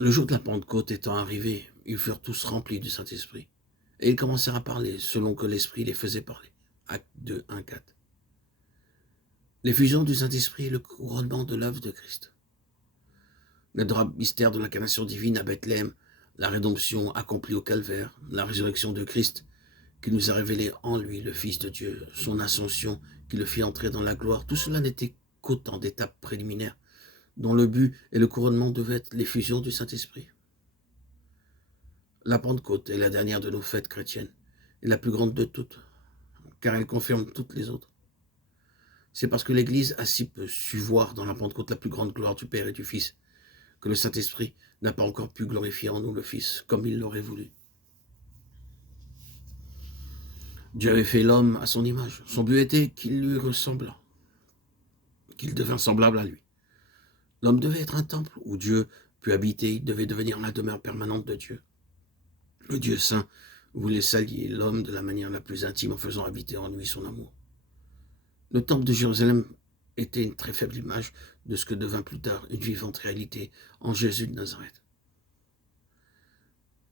Le jour de la Pentecôte étant arrivé, ils furent tous remplis du Saint-Esprit. Et ils commencèrent à parler selon que l'Esprit les faisait parler. Acte 2, 1, 4. L'effusion du Saint-Esprit est le couronnement de l'œuvre de Christ. L'adorable mystère de l'incarnation divine à Bethléem, la rédemption accomplie au calvaire, la résurrection de Christ qui nous a révélé en lui le Fils de Dieu, son ascension qui le fit entrer dans la gloire, tout cela n'était qu'autant d'étapes préliminaires dont le but et le couronnement devaient être l'effusion du Saint-Esprit. La Pentecôte est la dernière de nos fêtes chrétiennes et la plus grande de toutes, car elle confirme toutes les autres. C'est parce que l'Église a si peu su voir dans la Pentecôte la plus grande gloire du Père et du Fils que le Saint-Esprit n'a pas encore pu glorifier en nous le Fils comme il l'aurait voulu. Dieu avait fait l'homme à son image. Son but était qu'il lui ressemblât, qu'il devint semblable à lui. L'homme devait être un temple où Dieu put habiter, il devait devenir la demeure permanente de Dieu. Le Dieu saint voulait s'allier l'homme de la manière la plus intime en faisant habiter en lui son amour. Le temple de Jérusalem était une très faible image de ce que devint plus tard une vivante réalité en Jésus de Nazareth.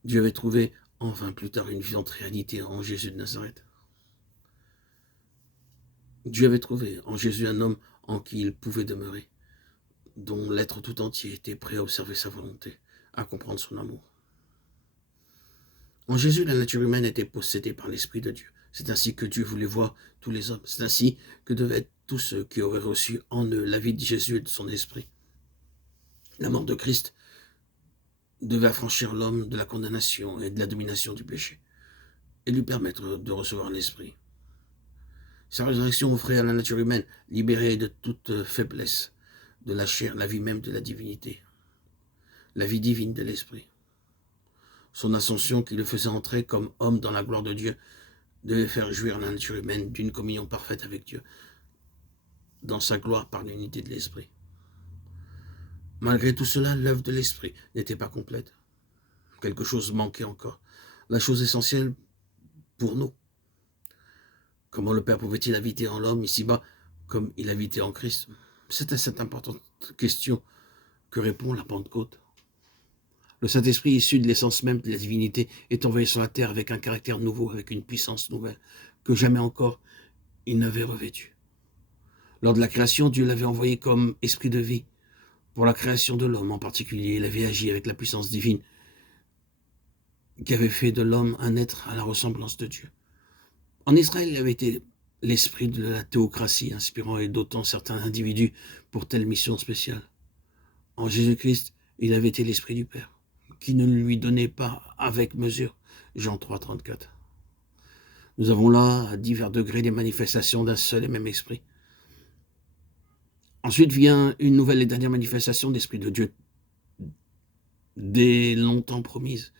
Dieu avait trouvé enfin plus tard une vivante réalité en Jésus de Nazareth. Dieu avait trouvé en Jésus un homme en qui il pouvait demeurer, dont l'être tout entier était prêt à observer sa volonté, à comprendre son amour. En Jésus, la nature humaine était possédée par l'Esprit de Dieu. C'est ainsi que Dieu voulait voir tous les hommes. C'est ainsi que devaient être tous ceux qui auraient reçu en eux la vie de Jésus et de son Esprit. La mort de Christ devait affranchir l'homme de la condamnation et de la domination du péché et lui permettre de recevoir l'Esprit. Sa résurrection offrait à la nature humaine, libérée de toute faiblesse, de la chair, la vie même de la divinité, la vie divine de l'Esprit. Son ascension qui le faisait entrer comme homme dans la gloire de Dieu devait faire jouir la nature humaine d'une communion parfaite avec Dieu, dans sa gloire par l'unité de l'Esprit. Malgré tout cela, l'œuvre de l'Esprit n'était pas complète. Quelque chose manquait encore. La chose essentielle pour nous. Comment le Père pouvait-il habiter en l'homme ici-bas comme il habitait en Christ? C'est à cette importante question que répond la Pentecôte. Le Saint-Esprit, issu de l'essence même de la divinité, est envoyé sur la terre avec un caractère nouveau, avec une puissance nouvelle, que jamais encore il n'avait revêtu. Lors de la création, Dieu l'avait envoyé comme esprit de vie. Pour la création de l'homme en particulier, il avait agi avec la puissance divine qui avait fait de l'homme un être à la ressemblance de Dieu. En Israël, il avait été l'esprit de la théocratie, inspirant et dotant certains individus pour telle mission spéciale. En Jésus-Christ, il avait été l'esprit du Père, qui ne lui donnait pas avec mesure. Jean 3, 34. Nous avons là, à divers degrés, les manifestations d'un seul et même esprit. Ensuite vient une nouvelle et dernière manifestation d'esprit de Dieu, dès longtemps promise.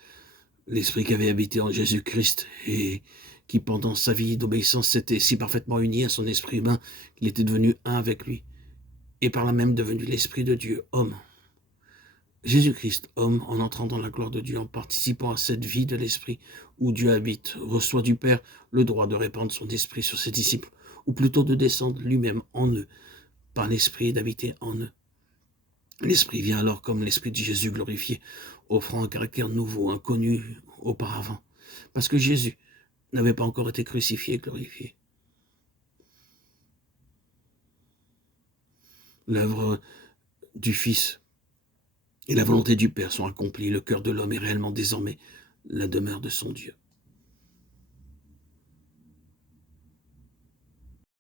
L'esprit qui avait habité en Jésus-Christ et qui, pendant sa vie d'obéissance, s'était si parfaitement uni à son esprit humain qu'il était devenu un avec lui, et par là même devenu l'esprit de Dieu, homme. Jésus-Christ, homme, en entrant dans la gloire de Dieu, en participant à cette vie de l'esprit où Dieu habite, reçoit du Père le droit de répandre son esprit sur ses disciples, ou plutôt de descendre lui-même en eux, par l'esprit et d'habiter en eux. L'esprit vient alors comme l'esprit de Jésus glorifié, offrant un caractère nouveau, inconnu auparavant, parce que Jésus n'avait pas encore été crucifié et glorifié. L'œuvre du Fils et la volonté du Père sont accomplies. Le cœur de l'homme est réellement désormais la demeure de son Dieu.